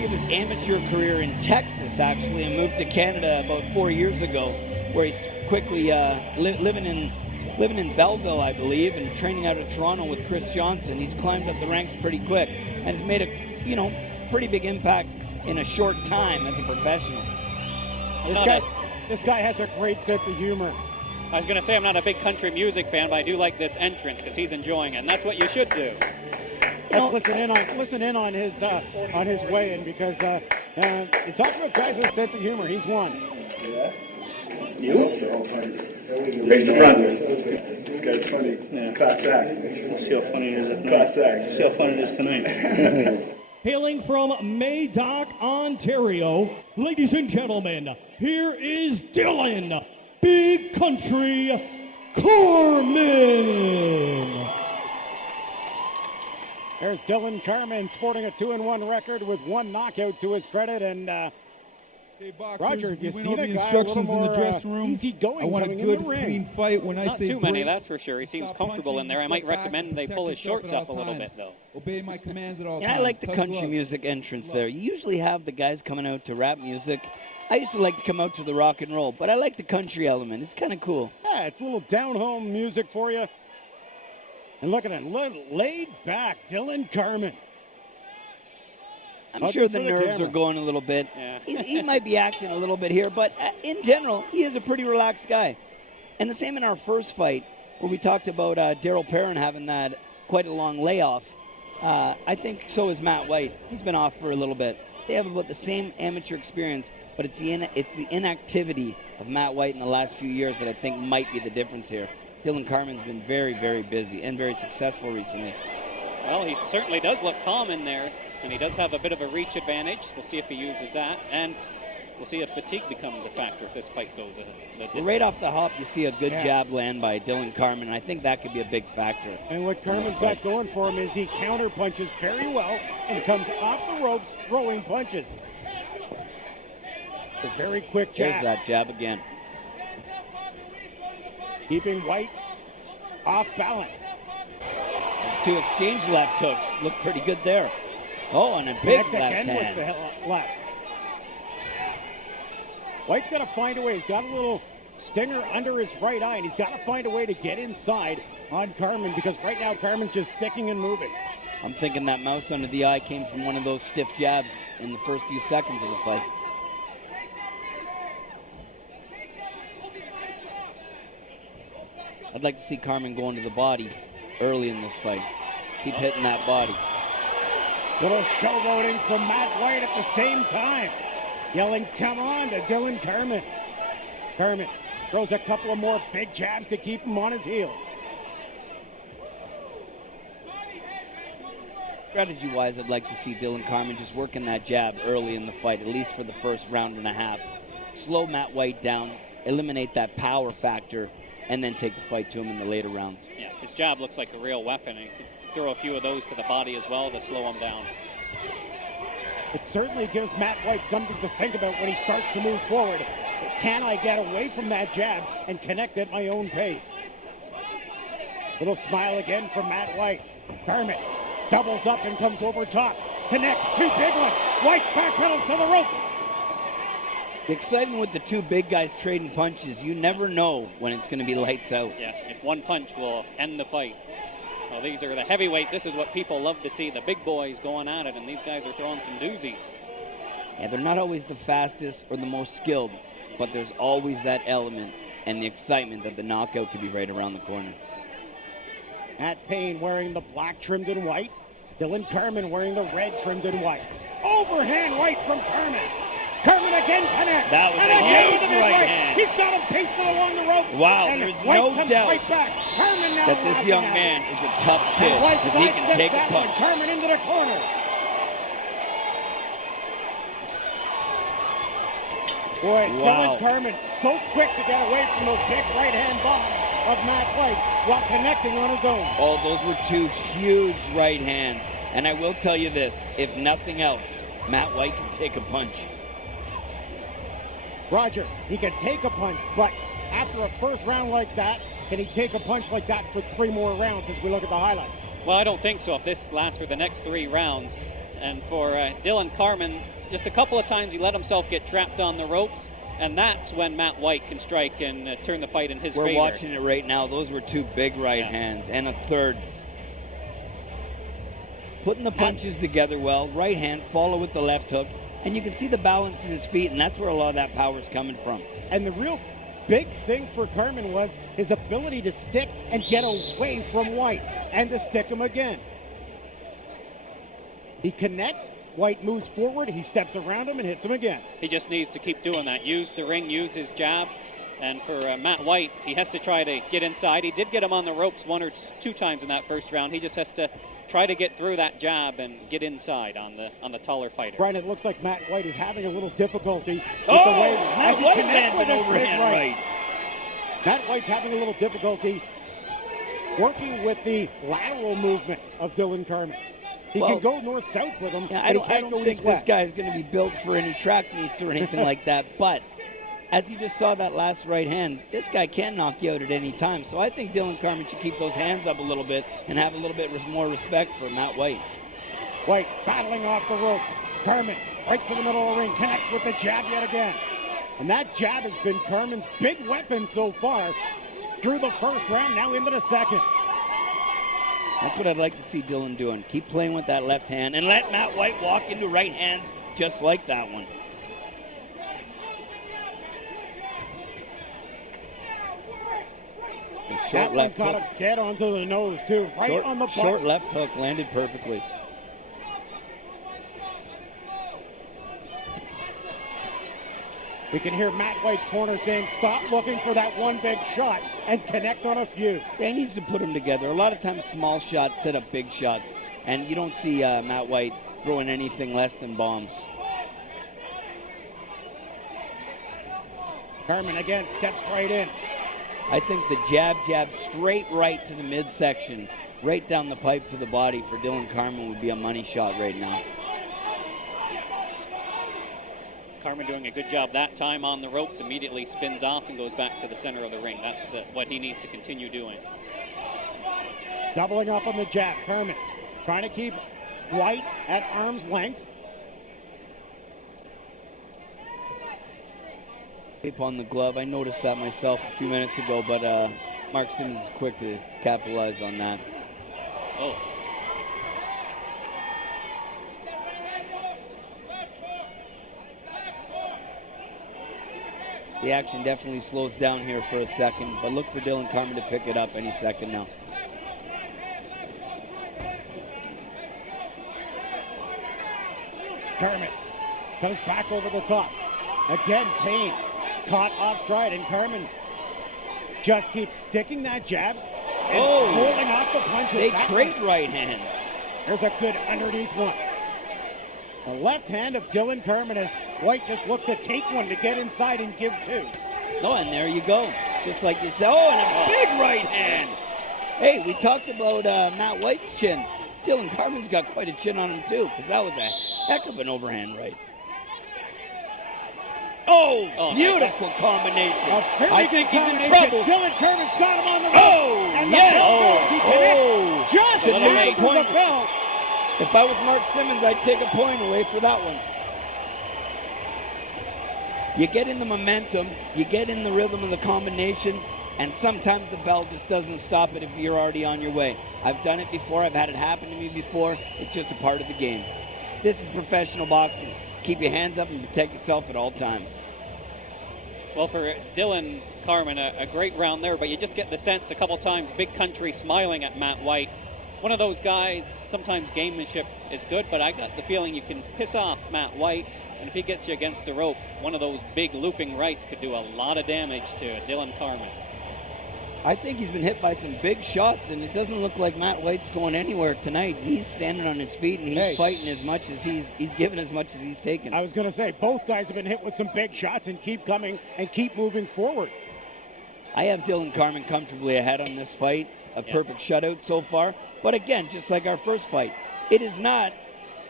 majority of his amateur career in Texas, actually, and moved to Canada about 4 years ago, where he's quickly living in Belleville, I believe, and training out of Toronto with Chris Johnson. He's climbed up the ranks pretty quick and has made a pretty big impact in a short time as a professional. This guy has a great sense of humor. I was going to say I'm not a big country music fan, but I do like this entrance because he's enjoying it, and that's what you should do. Let's listen in on his weigh-in, because you talk about guys with a sense of humor. He's one. Yeah. You? Face the front. This guy's funny. Yeah. Class act. We'll see how funny it is tonight. Class act. We'll see how fun it is tonight. Hailing from Maydock, Ontario, ladies and gentlemen, here is Dillon, Big Country Carman. There's Dillon Carman, sporting a 2-1 record with one knockout to his credit. And Hey, boxers, Roger, you we see know the the guy a little instructions in more the dressing room. easy going. I want a coming good, in the ring. clean fight. When I Not say too many, break, that's for sure. He seems stop comfortable punching, in there. I might step back recommend and they protect pull his yourself shorts at up a all little times. bit, though. Obey my commands at all Yeah, times. I like the Touch country gloves. music entrance there. You usually have the guys coming out to rap music. I used to like to come out to the rock and roll, but I like the country element. It's kind of cool. Yeah, it's a little down-home music for you. And look at it, laid back, Dillon Carman. I'm sure the nerves are going a little bit. Yeah. He might be acting a little bit here, but in general, he is a pretty relaxed guy. And the same in our first fight, where we talked about Daryl Perrin having that quite a long layoff. I think so is Matt White. He's been off for a little bit. They have about the same amateur experience, but it's the inactivity of Matt White in the last few years that I think might be the difference here. Dillon Carman's been very, very busy and very successful recently. Well, he certainly does look calm in there, and he does have a bit of a reach advantage. We'll see if he uses that, and we'll see if fatigue becomes a factor if this fight goes the distance. Right off the hop, you see a good jab land by Dillon Carman, and I think that could be a big factor. And what Carman's got going for him is he counter punches very well and comes off the ropes throwing punches. A very quick jab. There's that jab again. Keeping White off balance. Two exchange left hooks. Look pretty good there. Oh, and a big Connects left again hand. with the left. White's got to find a way. He's got a little stinger under his right eye, and he's got to find a way to get inside on Carman, because right now Carman's just sticking and moving. I'm thinking that mouse under the eye came from one of those stiff jabs in the first few seconds of the fight. I'd like to see Carman go into the body early in this fight. Keep hitting that body. Little showboating from Matt White at the same time. Yelling, come on, to Dillon Carman. Carman throws a couple of more big jabs to keep him on his heels. Strategy-wise, I'd like to see Dillon Carman just working that jab early in the fight, at least for the first round and a half. Slow Matt White down, eliminate that power factor, and then take the fight to him in the later rounds. Yeah, his jab looks like a real weapon, and he could throw a few of those to the body as well to slow him down. It certainly gives Matt White something to think about when he starts to move forward. Can I get away from that jab and connect at my own pace? Little smile again from Matt White. Carman doubles up and comes over top. Connects, two big ones. White backpedals to the ropes. The excitement with the two big guys trading punches, you never know when it's going to be lights out. Yeah, if one punch will end the fight. Well, these are the heavyweights. This is what people love to see, the big boys going at it, and these guys are throwing some doozies. Yeah, they're not always the fastest or the most skilled, but there's always that element and the excitement that the knockout could be right around the corner. Matt Payne wearing the black trimmed in white. Dillon Carman wearing the red trimmed in white. Overhand right from Carman. Carman again connects. That was and a again huge with the right right. hand. He's got him pasted along the ropes. Wow, and there's White no comes doubt right back. Carman now that this young rocking man out. is a tough kid And White because he can sidesteps take a that one. punch. Carman into the corner. Boy, Wow. Dillon Carman so quick to get away from those big right-hand bombs of Matt White while connecting on his own. Oh, those were two huge right hands. And I will tell you this, if nothing else, Matt White can take a punch. Roger, he can take a punch, but after a first round like that, can he take a punch like that for 3 more rounds as we look at the highlights? Well, I don't think so. If this lasts for the next 3 rounds, And for Dillon Carman, just a couple of times he let himself get trapped on the ropes, and that's when Matt White can strike and turn the fight in his favor. We're watching it right now. Those were two big right hands and a third. Putting the punches together well, right hand, follow with the left hook, and you can see the balance in his feet, and that's where a lot of that power is coming from. And the real big thing for Carman was his ability to stick and get away from White and to stick him again. He connects, White moves forward, he steps around him and hits him again. He just needs to keep doing that. Use the ring, use his jab. And for Matt White, he has to try to get inside. He did get him on the ropes one or two times in that first round. He just has to try to get through that jab and get inside on the taller fighter. Brian, it looks like Matt White is having a little difficulty with the Oh, way Matt as he White connects lands with an his big overhand right. Matt White's having a little difficulty working with the lateral movement of Dillon Carman. He Well, can go north-south with him, Yeah, but I he don't can't go think this east-west. guy is going to be built for any track meets or anything like that. But as you just saw that last right hand, this guy can knock you out at any time. So I think Dillon Carman should keep those hands up a little bit and have a little bit more respect for Matt White. White battling off the ropes. Carman right to the middle of the ring, connects with the jab yet again. And that jab has been Carman's big weapon so far through the first round, now into the second. That's what I'd like to see Dillon doing. Keep playing with that left hand and let Matt White walk into right hands just like that one. The That short one's left got hook. him dead onto the nose, too. Right on the button. Short left hook landed perfectly. We can hear Matt White's corner saying, stop looking for that one big shot and connect on a few. He needs to put them together. A lot of times small shots set up big shots, and you don't see Matt White throwing anything less than bombs. Carman again steps right in. I think the jab straight right to the midsection, right down the pipe to the body for Dillon Carman would be a money shot right now. Carman doing a good job that time on the ropes, immediately spins off and goes back to the center of the ring. That's what he needs to continue doing. Doubling up on the jab. Carman trying to keep White at arm's length. Tape on the glove. I noticed that myself a few minutes ago, but Mark Simmons is quick to capitalize on that. Oh. The action definitely slows down here for a second, but look for Dillon Carman to pick it up any second now. Carman comes back over the top. Again, Payne caught off stride, and Carman just keeps sticking that jab and holding off the punches. They That trade one- right hands. There's a good underneath one. The left hand of Dillon Carman as White just looks to take one to get inside and give two. Oh, and there you go. Just like you said. Oh, and a big right hand. Hey, we talked about Matt White's chin. Dillon Carman's got quite a chin on him, too, because that was a heck of an overhand right. Oh, beautiful combination. A very I good think he's in combination. trouble. Dillon Carman's got him on the ropes. Oh, and the yes. bell goes. He connects just A little after late the point. bell. If I was Mark Simmons, I'd take a point away for that one. You get in the momentum, you get in the rhythm of the combination, and sometimes the bell just doesn't stop it if you're already on your way. I've done it before. I've had it happen to me before. It's just a part of the game. This is professional boxing. Keep your hands up and protect yourself at all times. Well, for Dillon Carman, a great round there, but you just get the sense a couple times, Big Country smiling at Matt White. One of those guys, sometimes gamemanship is good, but I got the feeling you can piss off Matt White, and if he gets you against the rope, one of those big looping rights could do a lot of damage to Dillon Carman. I think he's been hit by some big shots, and it doesn't look like Matt White's going anywhere tonight. He's standing on his feet, and he's fighting as much as he's giving as much as he's taking. I was going to say, both guys have been hit with some big shots and keep coming and keep moving forward. I have Dillon Carman comfortably ahead on this fight. A perfect shutout so far. But again, just like our first fight, it is not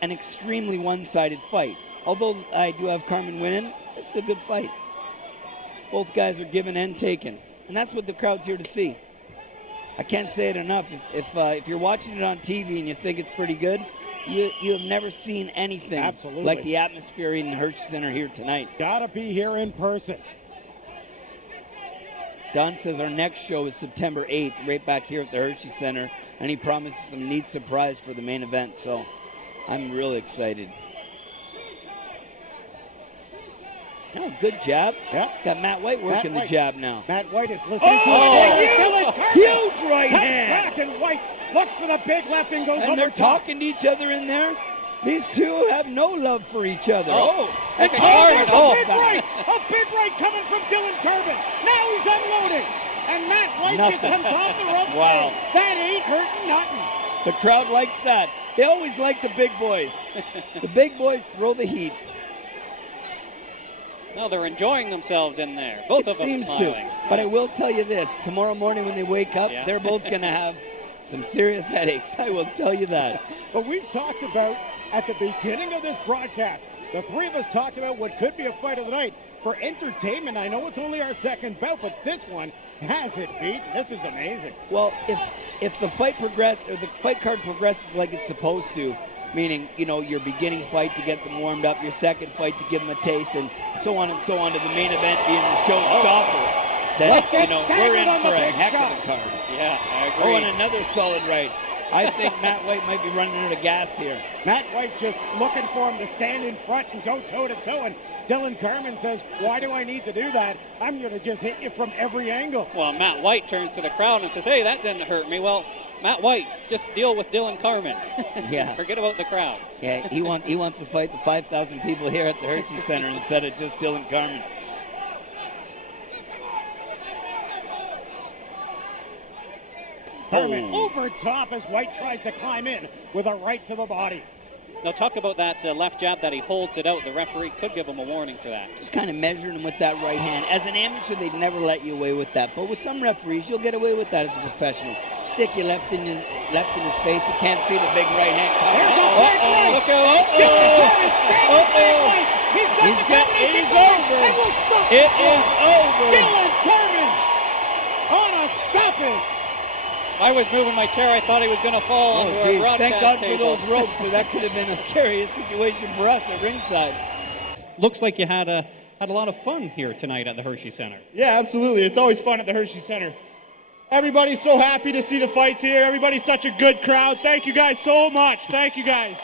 an extremely one-sided fight. Although I do have Carman winning, it's a good fight. Both guys are given and taken. And that's what the crowd's here to see. I can't say it enough. If you're watching it on TV and you think it's pretty good, you have never seen anything Absolutely. like the atmosphere in Hershey Center here tonight. Gotta be here in person. Don says our next show is September 8th, right back here at the Hershey Center, and he promises some neat surprise for the main event, so I'm really excited. Oh, good jab. Yep. Got Matt White working Matt White. the jab now. Matt White is listening to Oh, it. Dillon Carman huge right cuts hand. back, and White looks for the big left and goes And over they're top. talking to each other in there. These two have no love for each other. Oh, and look at Carman. Carman. Oh, Big right, a big right coming from Dillon Carman. Now he's unloading. And Matt White just Nothing. comes off the ropes. Wow. saying, that ain't hurting nothing. The crowd likes that. They always like the big boys. The big boys throw the heat. No, they're enjoying themselves in there. Both It of them seems smiling. to. But I will tell you this. Tomorrow morning when they wake up, Yeah. they're both going to have some serious headaches. I will tell you that. But we've talked about at the beginning of this broadcast, the three of us talked about what could be a fight of the night. For entertainment, I know it's only our second bout, but this one has it beat. This is amazing. Well, if the fight the fight card progresses like it's supposed to, meaning, your beginning fight to get them warmed up, your second fight to give them a taste, and so on to the main event being the showstopper, then, we're in for a heck of a card. Yeah, I Oh, agree. and another solid right. I think Matt White might be running out of gas here. Matt White's just looking for him to stand in front and go toe-to-toe, and Dillon Carman says, why do I need to do that? I'm going to just hit you from every angle. Well, Matt White turns to the crowd and says, hey, that didn't hurt me. Well, Matt White, just deal with Dillon Carman. Yeah. Forget about the crowd. Yeah, he wants to fight the 5,000 people here at the Hershey Center instead of just Dillon Carman. Carman over top as White tries to climb in with a right to the body. Now, talk about that left jab that he holds it out. The referee could give him a warning for that. Just kind of measuring him with that right hand. As an amateur, they'd never let you away with that. But with some referees, you'll get away with that as a professional. Stick your left in his face. You can't see the big right hand. There's a big right. Look out. Dillon Carman stands Matt White. He's got the It is combination going, over. and will stop It this one. is over. Dillon Carman on a stoppage. I was moving my chair. I thought he was going to fall onto our Geez, broadcast thank God table. for those ropes, so that could have been a scary situation for us at ringside. Looks like you had a lot of fun here tonight at the Hershey Center. Yeah, absolutely. It's always fun at the Hershey Center. Everybody's so happy to see the fights here. Everybody's such a good crowd. Thank you guys so much. Thank you guys.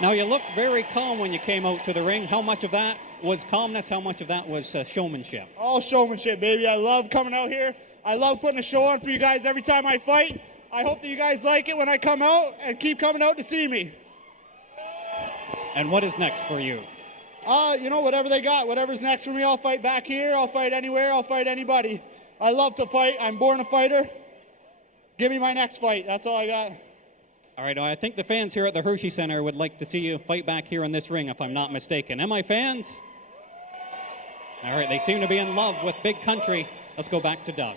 Now, you looked very calm when you came out to the ring. How much of that was calmness? How much of that was showmanship? All showmanship, baby. I love coming out here. I love putting a show on for you guys every time I fight. I hope that you guys like it when I come out and keep coming out to see me. And what is next for you? Whatever they got, whatever's next for me, I'll fight back here. I'll fight anywhere. I'll fight anybody. I love to fight. I'm born a fighter. Give me my next fight. That's all I got. All right, I think the fans here at the Hershey Center would like to see you fight back here in this ring, if I'm not mistaken. Am I, fans? All right, they seem to be in love with Big Country. Let's go back to Doug.